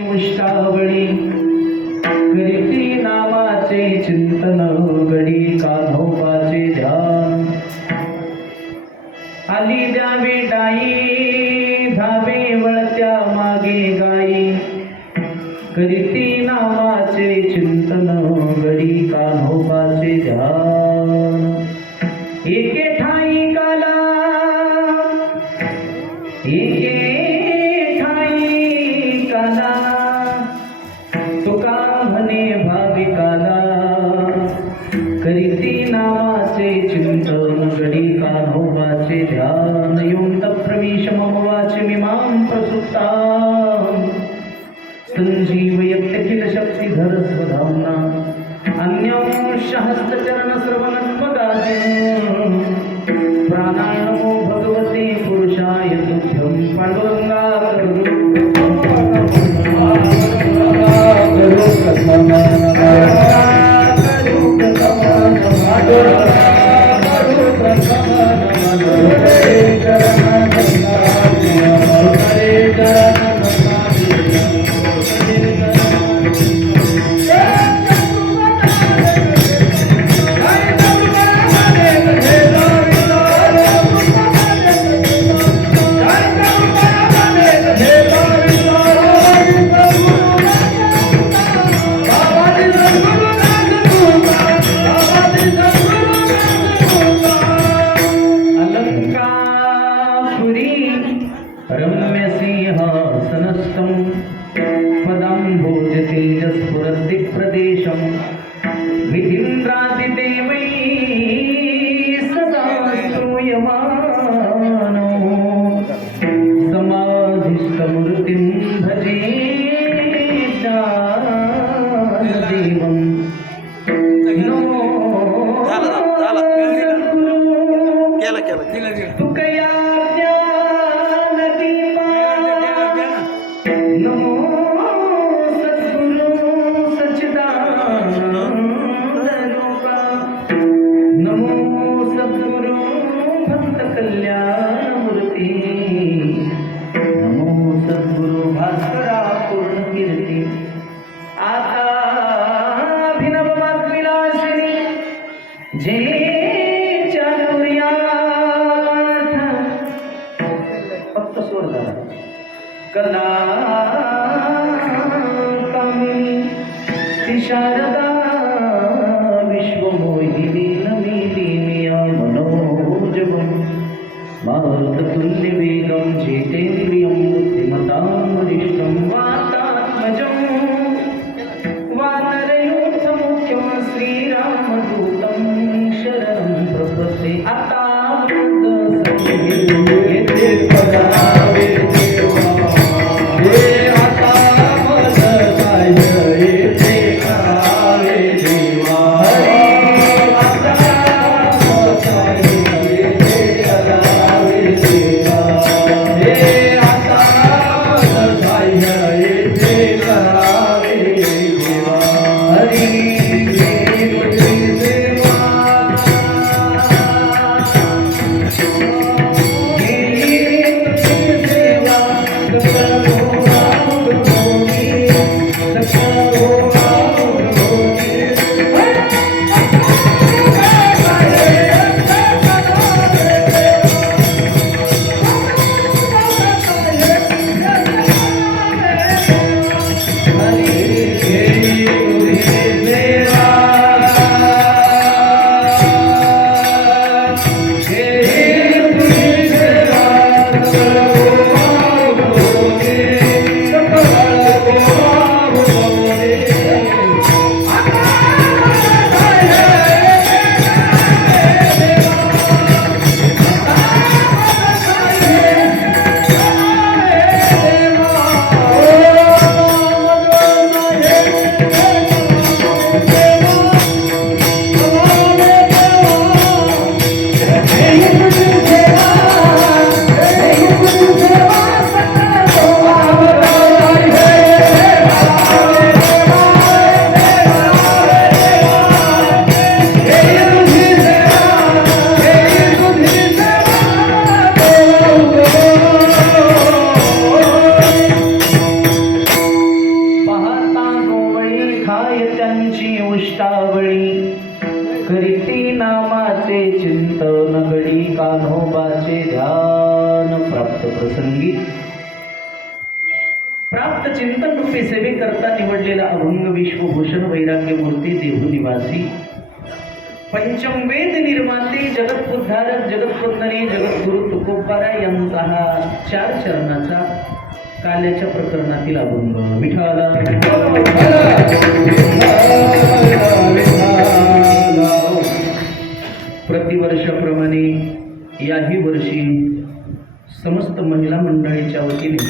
उष्टावळी. करीती नामाचे चिंतन घडी कान्होबाचे ध्यान. आली द्यावी डाई धावे वळत्या मागे गाई. करीती नामाचे चिंतन sultan sanjeev aquela, aquela. असलेला अभंग विश्वभूषण वैराग्य मूर्ती देहू निवासी। पंचम वेद निर्माते जगतउद्धारक जगतवंदने जगद्गुरु तुकोबारा यांचा हा चार चरणाचा काल्याच्या प्रकरणातील अभंग. विठाला प्रतिवर्षाप्रमाणे याही वर्षी समस्त महिला मंडळीच्या वतीने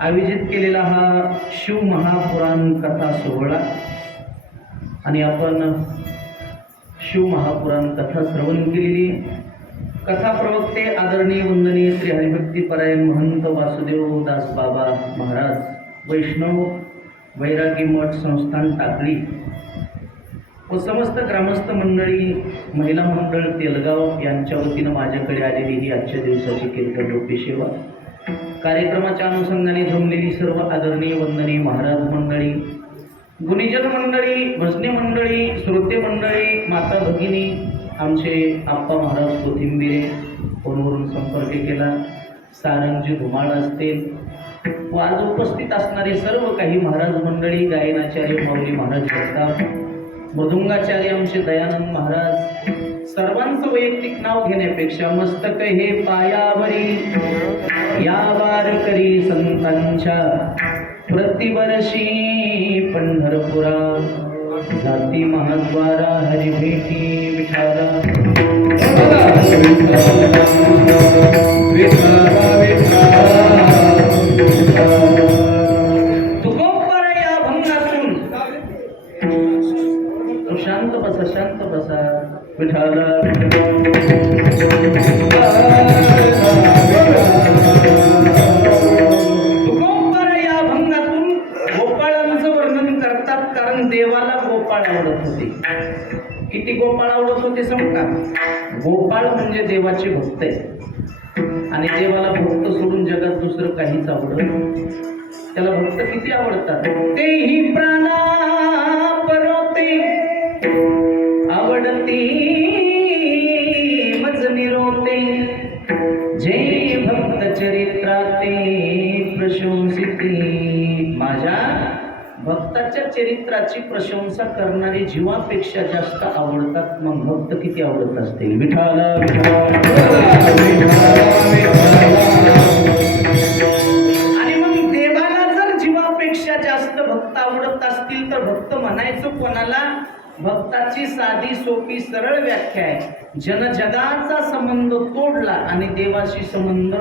आयोजित केलेला हा शिव महापुराण कथा सोहळा. आणि आपण शिव महापुराण कथा श्रवण केलेली. कथा प्रवक्ते आदरणीय वंदनीय श्री हरिभक्तीपरायण महंत वासुदेव दास बाबा महाराज वैष्णव वैरागी मठ संस्थान टाकळी. व समस्त ग्रामस्थ मंडळी महिला मंडळ तेलगाव यांच्या वतीनं माझ्याकडे आलेली ही आजच्या दिवसाची कीर्तन रूपी सेवा. कार्यक्रमाच्या अनुषंगाने जमलेली सर्व आदरणीय वंदने महाराज मंडळी गुणीजन मंडळी भजनी मंडळी श्रोते मंडळी माता भगिनी आमचे आप्पा महाराज कोथिंबिरे फोनवरून संपर्क केला. सारंगजी धुमाळ असतील व आज उपस्थित असणारे सर्व काही महाराज मंडळी गायनाचार्य माऊली महाराज जगताप मृदुंगाचार्य आमचे दयानंद महाराज सर्वांचं वैयक्तिक नाव घेण्यापेक्षा मस्तक हे पायावरी. या वारकरी संतांच्या प्रतिवर्षी पंढरपुरा. जाती महाद्वारा हरिभेटी विठारा. तुकोपर विठाला या भंगातून गोपाळांचं वर्णन करतात कारण देवाला गोपाळ आवडत होते. किती गोपाळ आवडत होते सांगू का? गोपाळ म्हणजे देवाचे भक्त आहे आणि देवाला भक्त सोडून जगात दुसरं काहीच आवडत त्याला भक्त किती आवडतात? तेही प्राणा आवडती मज निरोते जे भक्त चरित्राते प्रशंसिती. माझ्या भक्ताच्या चरित्राची प्रशंसा करणारे जीवापेक्षा जास्त आवडतात. मग भक्त किती आवडत असतील? विठाला आणि मग देवाला जर जीवापेक्षा जास्त भक्त आवडत असतील तर भक्त म्हणायचो कोणाला? भक्ताची साधी सोपी सरळ व्याख्या आहे. जन जगाचा संबंध तोडला आणि देवाशी संबंध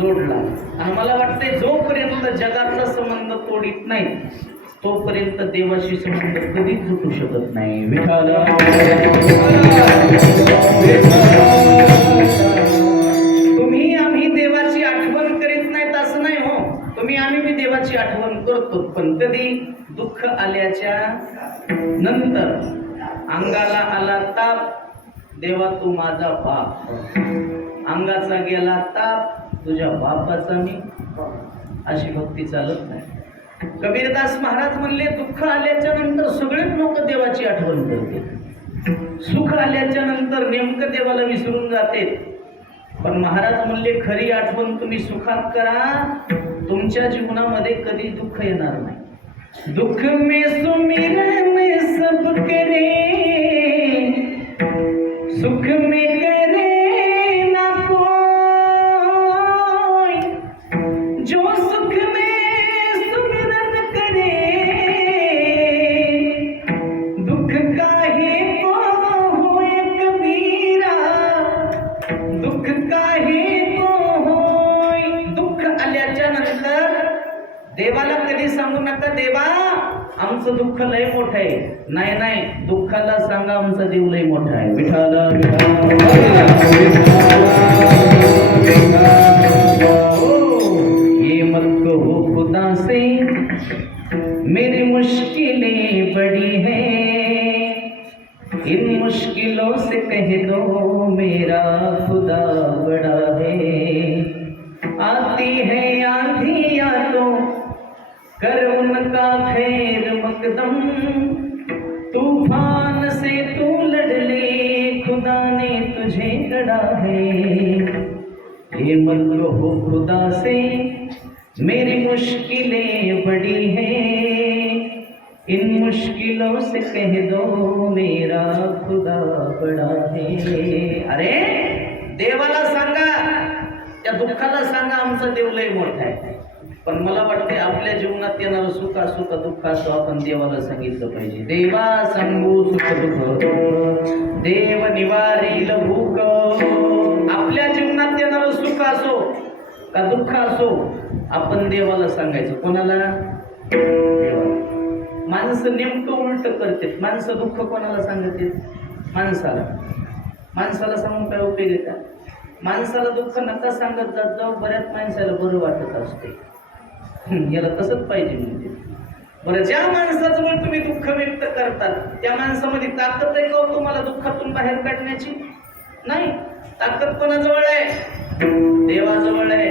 जोडला. आणि मला वाटते जोपर्यंत जगाचा संबंध तोडित नाही तोपर्यंत देवाशी संबंध कधीच जुटू शकत नाही. विठाला तुम्ही आम्ही देवाची आठवण करीत नाहीत असं नाही हो तुम्ही आम्ही मी देवाची आठवण करतो पण कधी दुःख आल्याच्यानंतर अंगाला आला ताप देवा तू माझा बाप. अंगाचा गेला ताप तुझ्या बापाचा मी अशी भक्ती चालत नाही. कबीरदास महाराज म्हणले दुःख आल्याच्यानंतर सगळेच लोक देवाची आठवण करते. सुख आल्याच्यानंतर नेमकं देवाला विसरून जाते. पण महाराज म्हणले खरी आठवण तुम्ही सुखात करा. तुमच्या जीवनामध्ये कधी दुःख येणार नाही. दुःख में सुमिरन सब करे सुख में आमचं दुःख लय मोठं आहे. नाही नाही, दुःखाला सांगा आमचा देव लय मोठा आहे. ये मत खुदा से मेरी मुश्किलें बड़ी हैं. इन मुश्किलों से कह दो मेरा खुदा बड़ा है. आती है आंधियाँ तो कर उनका खैर मकदम तूफ़ान से तू लड़ ले, खुदा ने तुझे लड़ा है। ये मत कहो खुदा से, मेरी मुश्किलें बड़ी हैं। इन मुश्किलों से कह दो, मेरा खुदा बड़ा है। अरे, देवाला सांगा त्या दुःखाला सांगा आमचा देव लय मोठा आहे पण मला वाटते आपल्या जीवनात येणारं सुख असो का दुःख असो आपण देवाला सांगितलं पाहिजे. देवा सांगू सुख दुःख. देव निवारील भूक आपल्या जीवनात येणारं सुख असो का दुःख असो आपण देवाला सांगायचं. कोणाला? माणसं नेमकं उलट करते माणसं दुःख कोणाला सांगते माणसाला. माणसाला सांगून काय उपयोग येतात माणसाला दुःख नका सांगत जात जाऊ बऱ्याच माणसाला बरं वाटत असते याला तसंच पाहिजे म्हणजे. बरं ज्या माणसाजवळ तुम्ही दुःख व्यक्त करतात त्या माणसामध्ये ताकद आहे का हो तुम्हाला दुःखातून बाहेर काढण्याची? नाही. ताकद कोणाजवळ आहे? देवाजवळ आहे.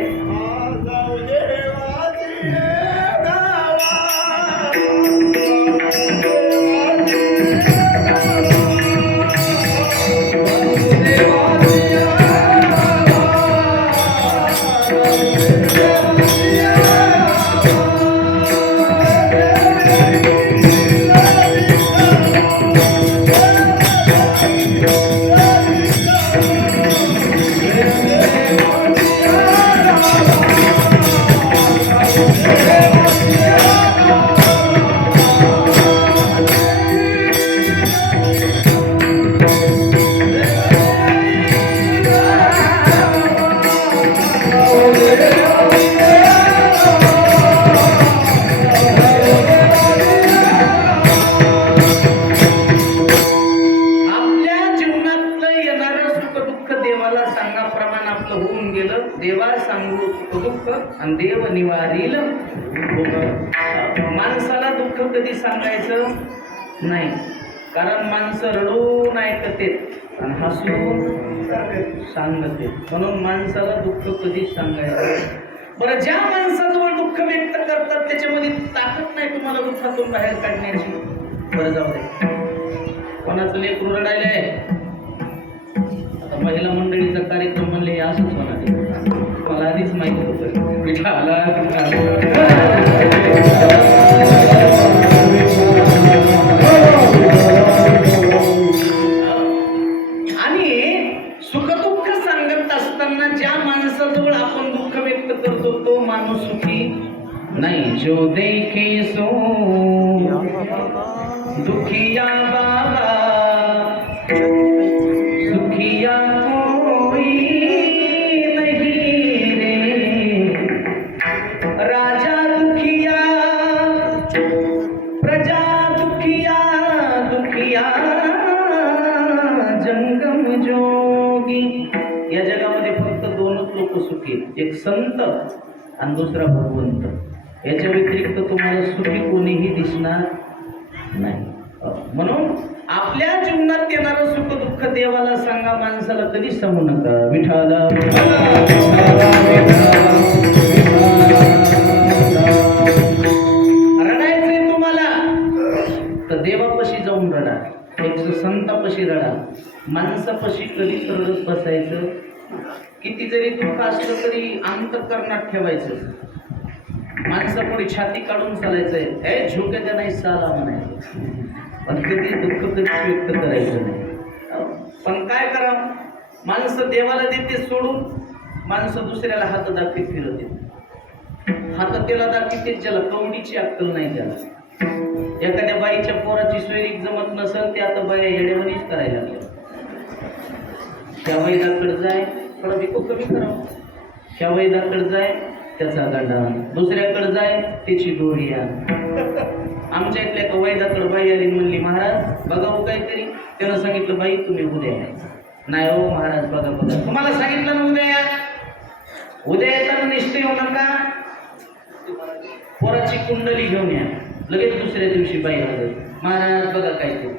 केलं देवा सांगू दुःख आणि देव निवारील माणसाला दुःख कधी सांगायचं? नाही. कारण माणसं रडून ऐकते आणि हसून सांगते. म्हणून माणसाला दुःख कधी सांगायचं? बरं ज्या माणसाजवळ दुःख व्यक्त करतात त्याच्यामध्ये ताकद नाही तुम्हाला दुःखातून बाहेर काढण्याची? बरं जाऊ दे. कोणाचं लेकरू रडायलंय? आता महिला मंडळीचा कार्यक्रम म्हणले असंच मला आधीच माहिती होतं. विठाला आणि दुसरा भगवंत. याच्या व्यतिरिक्त तुम्हाला सुखी कोणीही दिसणार नाही. म्हणून आपल्या जीवनात येणारं सुख दुःख देवाला सांगा माणसाला कधी सांगू नका. विठाला रडायचंय तुम्हाला. तर देवापाशी जाऊन रडा. एक संतापाशी रडा. माणसापाशी कधीच रडत बसायचं किती जरी दुःख असलं तरी अंतकरणात ठेवायचं. माणसापुढे छाती काढून चालायचंय ए झोक्याच्या नाही साला म्हणायचं पण कधी दुःख कधीच व्यक्त करायचं नाही. पण काय करा माणसं देवाला देते सोडून माणसं दुसऱ्याला हात दाखवीत फिरत येते हात त्याला दाखवते ज्याला कवडीची अक्कल नाही त्याला. एखाद्या बाईच्या पोराची सोयरीक जमत नसेल ते आता बाया येड्यावणीच करायला लागल्या. त्या महिलाकडे जाय थोडा विको कमी करावं. त्या वैदाकडे जाय त्याचा गाडा दुसऱ्याकडे जाय त्याची दोरी आण आमच्या इथल्या एका वैदाकडे बाई आली म्हणली महाराज बघा हो काहीतरी. त्यानं सांगितलं बाई तुम्ही उद्या या. नाही हो महाराज बघा बघा. तुम्हाला सांगितलं ना उद्या या? उद्या येताना निश्चय येऊ नका पोराची कुंडली घेऊन या. लगेच दुसऱ्या दिवशी बाई हजर महाराज बघा काय ते.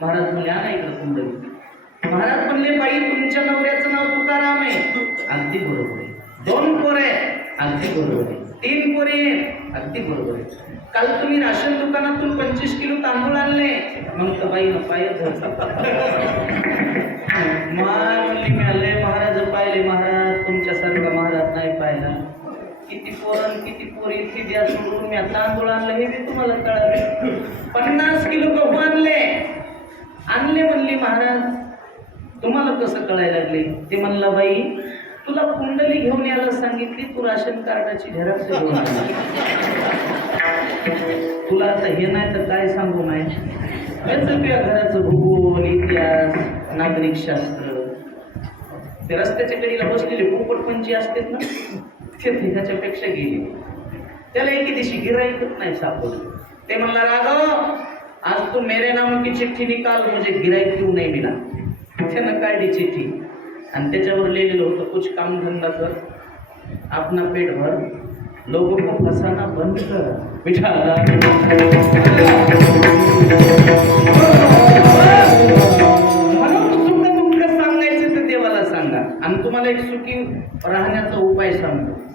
महाराज म्हणले आणा इकडं कुंडली. महाराज म्हणले बाई तुमच्या नवऱ्याचं नाव तुकाराम आहे. अगदी बरोबर आहे. दोन पोरे आहे अगदी बरोबर आहे. तीन पोरे अगदी बरोबर आहे. काल तुम्ही राशन दुकानातून पंचवीस किलो तांदूळ आणले. मग तर बाई पाय म्हणली मी आले महाराज पाहिले महाराज तुमच्यासारखा महाराज नाही पाहिला. किती पोरण किती पोरी इतकी द्या सोडून मी तांदूळ आणलं हे मी तुम्हाला कळाले. पन्नास किलो गहू आणले. आणले म्हणली महाराज. तुम्हाला कसं कळायला लागले? ते म्हणलं बाई तुला कुंडली घेऊन यायला सांगितली तू राशन कार्डाची झेरॉक्स घेऊन तुला आता हे नाही तर काय सांगू नाही याचं घराचं भूगोल इतिहास नागरिक शास्त्र. ते रस्त्याच्या कडीला बसलेले पोपटपंची असतात ना ते ह्याच्यापेक्षा गेले. त्याला एके दिवशी गिराईकच नाही सापडलं. ते म्हणला राघव आज तू मेरे नाम की चिठ्ठी निकाल म्हणजे गिराईक क्यों नाही मिला त्यानं काढली चिठ्ठी. आणि त्याच्यावर लिहिलेलं होतं कुछ काम धंदा कर आपला पेट भर लोगों को फसाना बंद कर. बिठाला. म्हणून सुख दुःख सांगायचं तर देवाला सांगा. आणि तुम्हाला एक सुखी राहण्याचा उपाय सांगतो.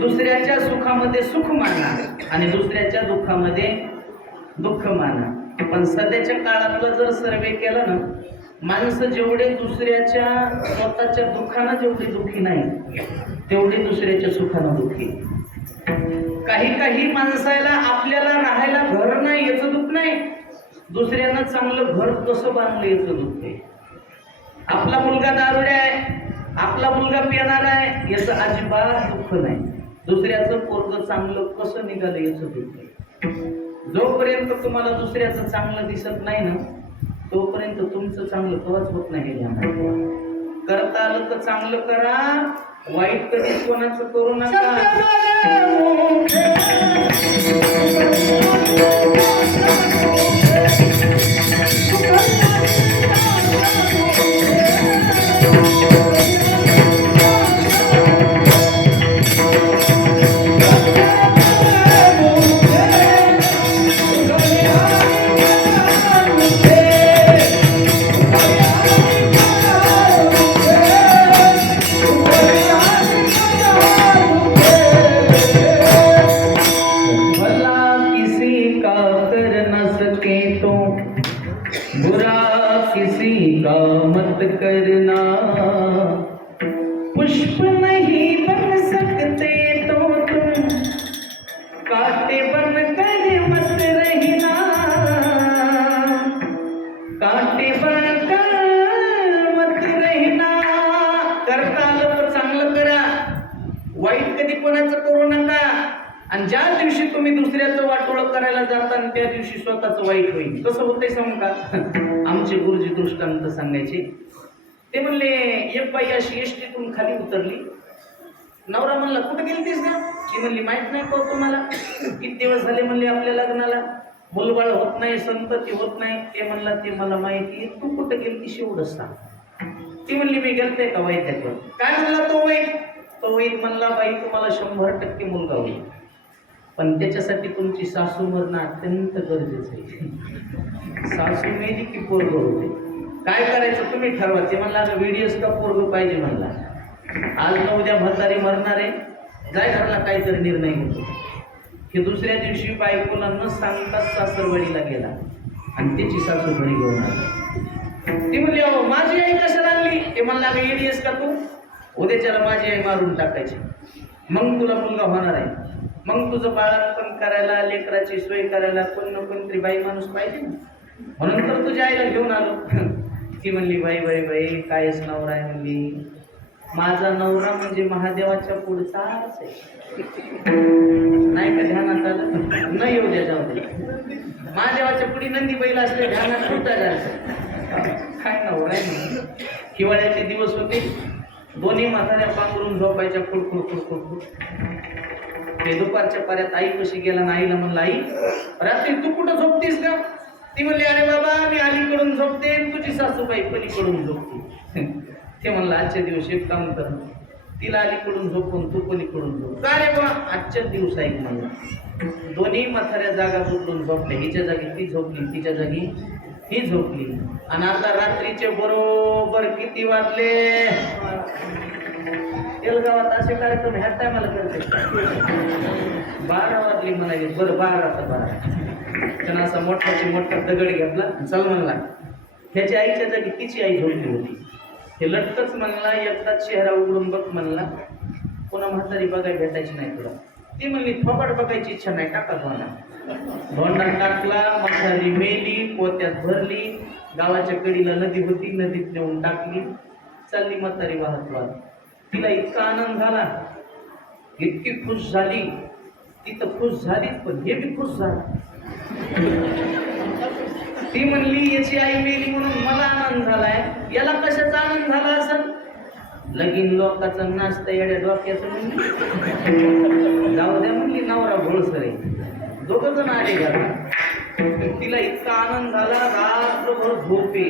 दुसऱ्याच्या सुखामध्ये सुख माना आणि दुसऱ्याच्या दुःखामध्ये दुःख माना पण सध्याच्या काळातला जर सर्वे केला ना माणसं जेवढे दुसऱ्याच्या स्वतःच्या दुःखानं जेवढी दुःखी नाही तेवढी दुसऱ्याच्या सुखानं दुःखी. काही काही माणसाला आपल्याला राहायला घर नाही याचं दुःख नाही. दुसऱ्यानं चांगलं घर कसं बांधलं याचं दुःख आहे. आपला मुलगा दारुड्या आहे आपला मुलगा पिणार आहे याचं अजिबात दुःख नाही. दुसऱ्याचं पोरग चांगलं कसं निघालं याचं दुःख आहे. जोपर्यंत तुम्हाला दुसऱ्याचं चांगलं दिसत नाही ना तोपर्यंत तुमचं चांगलं कवच होत नाही करता आलं तर चांगलं करा वाईट कधी कोणाचं करू नका. कोणाचं करू नका आणि ज्या दिवशी तुम्ही दुसऱ्याचं वाटोळ करायला जाता त्या दिवशी स्वतःचं वाईट होईल. कसं होतंय सांगू का? आमचे गुरुजी दृष्टांत सांगायचे. ते म्हणले एक बाई अशी एसटीतून खाली उतरली. नवरा म्हणला कुठं गेलतीस का ती म्हणली माहीत नाही का तुम्हाला. किती दिवस झाले म्हणले आपल्या लग्नाला. मुलबाळ होत नाही संतती होत नाही. ते म्हणला ते मला माहिती आहे. तू कुठं गेलतीस एवढंच सांग. ती म्हणली मी गेलते का वैद्याकडे काय म्हणला तो वैद तो वैद म्हणला बाई तुम्हाला शंभर टक्के मुलगा होईल. पण त्याच्यासाठी तुमची सासू मरणं अत्यंत गरजेचं आहे. सासू मेली की पोरग होते. काय करायचं तुम्ही ठरवा. ते म्हणला व्हिडिओज का पोरग पाहिजे म्हणला. आज न उद्या म्हातारी मरणार आहे. जाय ठरला काहीतरी निर्णय होतो की दुसऱ्या दिवशी बायकोला न सांगताच सासरवाडीला गेला. आणि त्याची सासू घरी घेऊन आली. ती म्हणली अहो माझी आई कशाला आणली? ते म्हणला अगं येडीस का तू? उद्याच्याला माझी आई मारून टाकायची. मग तुला मुलगा होणार आहे. मग तुझं बाळापण करायला लेकराची सोय करायला कोण ना कोणतरी बाई माणूस पाहिजे ना. म्हणून तर तुझ्या आईला घेऊन आलो. ती म्हणली बाई बाई बाई कायच नवरा आहे म्हणली. माझा नवरा म्हणजे महादेवाच्या पुढचाच आहे. नाही का ध्यानात आलं? नाही येऊ द्या जाऊ दे महादेवाच्या पुढे नंदी बैल असले ध्यानात सुद्धा जायचं? काय नवरा आहे म्हणून. हिवाळ्याचे दिवस होते. दोन्ही म्हाताऱ्या पांघरून झोपायच्या खुडखुड खुडखुड ते दुपारच्या पाऱ्यात आई कशी गेला ना आईला म्हणलं आई रात्री तू कुठं झोपतीस का ती म्हणली अरे बाबा मी अलीकडून झोपते तुझी सासूबाई पलीकडून झोपते. ते म्हणलं आजच्या दिवशी एक काम कर तिला अलीकडून झोपून तू पलीकडून झोप. का रे बा आजच्या दिवस ऐक म्हणलं. दोन्ही म्हाताऱ्या जागा झोपून झोपल्या. हिच्या जागी ती झोपली तिच्या जागी ही झोपली. आणि आता रात्रीचे बरोबर किती वाजले? तेलगावात असे कार्यक्रम ह्या टायमाला करते. बारा वाजली म्हणाली बरं बाराचा बारा. त्यानं असा मोठाची मोठा दगड घेतला. चल म्हणला. ह्याच्या आईच्या जागी तिची आई झोपली होती. हे लटकच म्हणला एकदाच चेहरा उघडून बघ म्हणला. पुन्हा म्हातारी बघाय भेटायची नाही तुला. ती म्हणली फोकट बघायची इच्छा नाही टाका धोंडा धोंडा टाकला मसाली मेली पोत्यात भरली गावाच्या कडीला नदी होती नदीत नेऊन टाकली. चालली म्हातारी वाहत वाहत तिला इतका आनंद झाला. इतकी खुश झाली. ती तर खुश झालीच पण हे बी खुश झालं. ती म्हणली याची आई मेली म्हणून मला आनंद झालाय. याला कशाचा आनंद झाला असं लगीन लोकांचा नाचता येड्या डोक्याचं म्हणली जाऊ द्या म्हणली नवरा भोळसरे दोघं जण आले घरा तिला इतका आनंद झाला रात्रभर झोपे.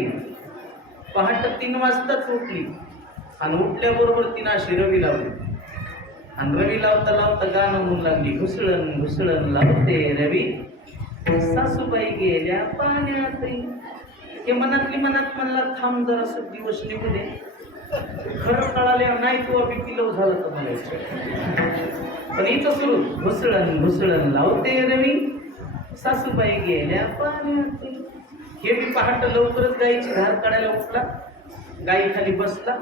पहाटे पहाट तीन वाजताच उठली. आणि उठल्याबरोबर तिनं अशी रवी लावली. आणि रवी लावता लावता गाणं म्हणून लागली घुसळण घुसळण लावते रवी. सासूबाई गेल्या पाण्यात हे मनातली मनात म्हणला थांब जरा दिवस निघू दे. खरं कळाल्या नाही तू अभि किलो झालं तर म्हणायचं पण इथं सुरू. घुसळण घुसळण लावते रवी. सासूबाई गेल्या पाण्यात हे मी पहाट लवकरच गाईची धार काढायला उठला. गाई खाली बसला.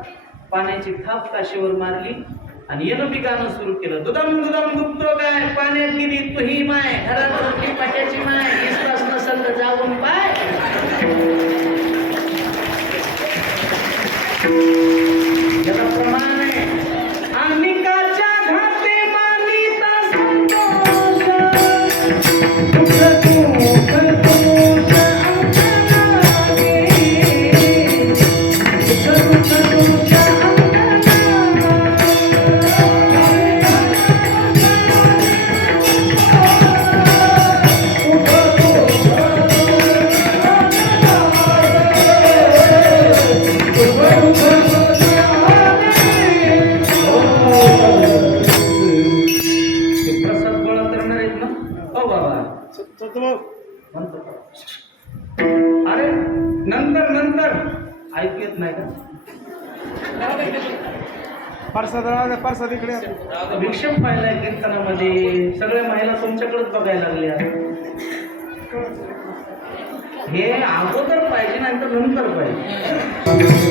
पाण्याची थाप काशीवर मारली. आणि येणं मी गाणं सुरू केलं. दुदम दुदम दुखतो काय? पाण्यात गेली तुही माय. घरात पाट्याची माय. विश्वास नसल तर जाऊन पाय. याला अरे नंतर नंतर. ऐक येत नाही का? परसाद राहा परसाद इकडे भिक्षम पाहिलाय कीर्तनामध्ये. सगळ्या महिला तुमच्याकडेच बघायला लागल्या हे अगोदर पाहिजे नंतर नंतर पाहिजे.